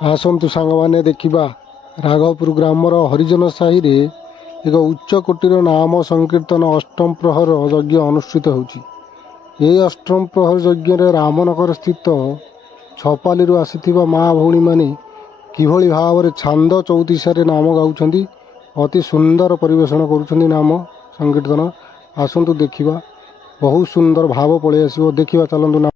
आसतु सांगने देखा राघवपुर ग्रामर हरिजन साहि रे एक उच्च कोटीर नाम संकीर्तन अष्टम प्रहर यज्ञ अनुष्ठित होउछि। ए अष्टम प्रहर यज्ञ रामनगर स्थित छपाली आसीथिबा माँ भौणी माने किभଳି भाव छांद चौतीसारे नाम गाउछन्ति। अति सुंदर परिवेषण करुछन्ति नाम संकीर्तन। आसतु देखा बहुत सुंदर भाव पलि आसिबो। देखिबा चलंतु।